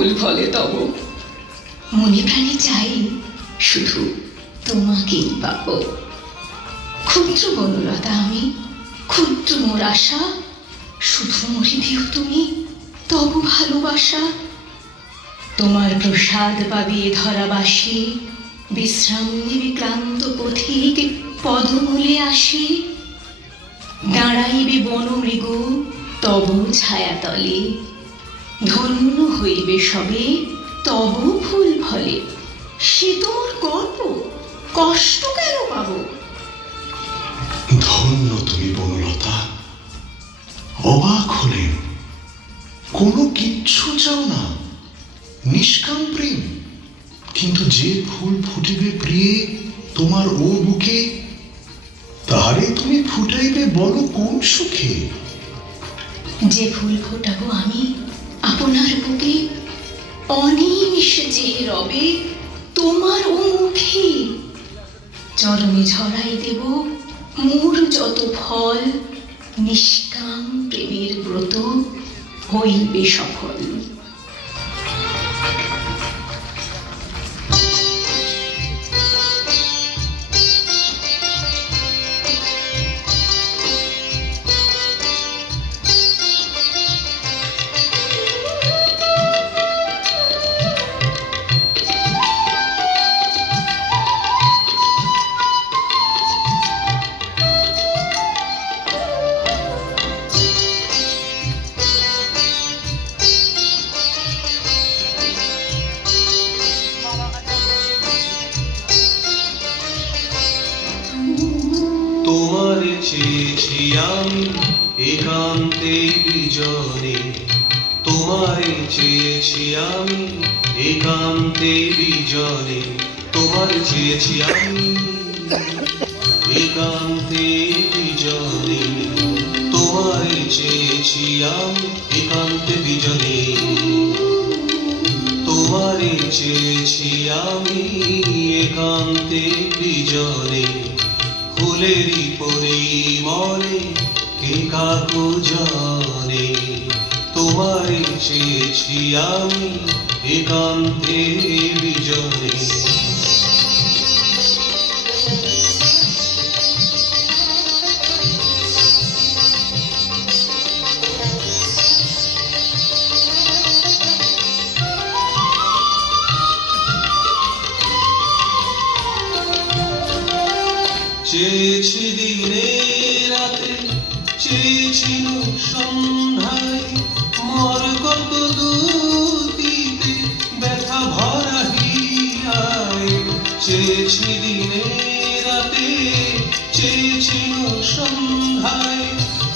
ফুল ফলে তব। মনে প্রাণে চাই শুধু তোমাকেই পাব। ক্ষুদ্র বনলতা আমি, ক্ষুদ্র মোর আশা, শুধু মরে দিও তুমি তব ভালোবাসা। তোমার প্রসাদ পাবে ধরাবাসী, বিশ্রাম নিবে ক্লান্ত পথিক পদমূলে আসি। দাঁড়াইবে বনমৃগ তব ছায়াতলে, ধন্য হইবে সবে তব ফুল ফলে। সে তোর গর্ব, কষ্ট কেন পাব? ধন্য তুমি বনলতা। অবাক হলেন, কোনো কিচ্ছু চাও না, নিষ্কাম প্রেম। কিন্তু যে ফুল ফুটিবে প্রিয়ে তোমার ও বুকে, তারে তুমি ফুটাইবে বলো কোন সুখে? যে ফুল ফোটাবো আমি আপনার বুকে, অনিমিষ যে রবে তোমার ও মুখে। চরণে ঝরাই দেব মোর যত ফল, নিষ্কাম প্রেমের ব্রত হইবে সফল। তোমারে চেয়েছি আমি একান্তে বিজনে, তোমারে চেয়েছি আমি একান্তে বিজনে, তোমারে চেয়েছি আমি একান্তে বিজনে, তোমারে চেয়েছি আমি একান্তে বিজনে, তোমারে চেয়েছি আমি একান্তে বিজনে। ফুলেরই পরিমলে কে কাকু জানে, তোমারে চেয়েছি আমি একান্তে বিজনে। চেয়েছি দিনে রাতে, চেয়েছি সন্ধ্যায়, মর কত দুতিতে ব্যথা ভরা হিয়ায়। চেয়েছি দিনে রাতে, চেয়েছি সন্ধ্যায়,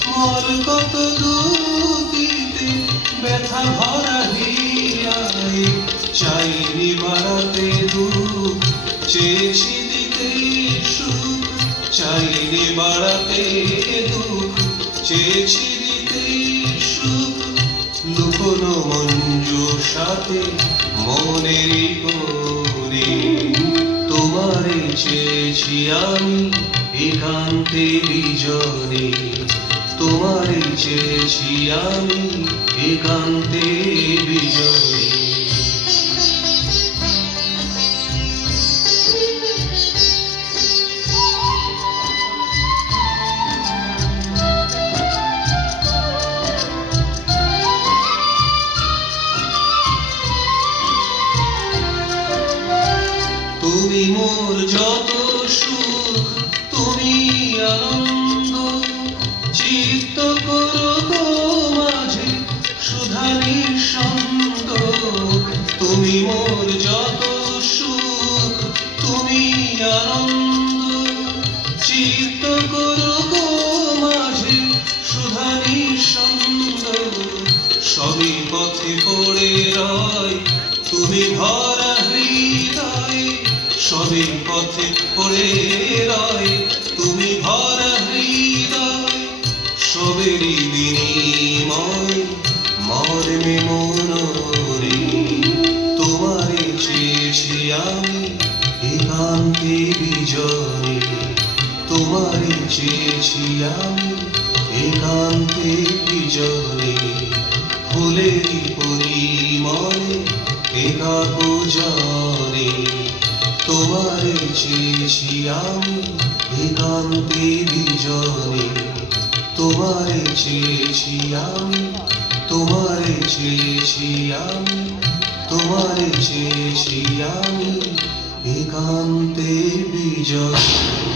মর কত দুতিতে ব্যথা ভরা হিয়ায়। চাইনি বাড়াতে দুঃখ, চেয়েছি দিতে সুখ, চাইনি বাড়াতে দুঃখ, চেয়েছি দিতে সুখ। লুকোনো মঞ্জুর সাথে মনেরই কোণে, তোমারে চেয়েছি আমি একান্তে বিজনে, তোমারে চেয়েছি আমি একান্তে বিজনে। তুমি মোর যত সুখ, তুমি আনন্দ, চিত্ত করো গো মাঝে সুধা নিঃসন্দ। তুমি মোর যত সুখ, তুমি আনন্দ, চিত্ত করো গো মাঝে সুধা নিঃসন্দ। সবই পথে পড়ে রয় তুমি ভরা হৃদয়, সবই পথে পড়ে রয় তুমি ভরা হৃদয়। সবেরই বিনিময় মর্মে মনোরে, তোমারে চেয়েছি আমি একান্তে বিজনে, তোমারে চেয়েছি আমি একান্তে বিজনে। ফুলেরই পরিমলে একাক জনে তোমারে চেয়েছি আমি একান্তে বিজনে তোমারে চেয়েছি আমি তোমারে চেয়েছি আমি তোমারে চেয়েছি আমি একান্তে বিজনে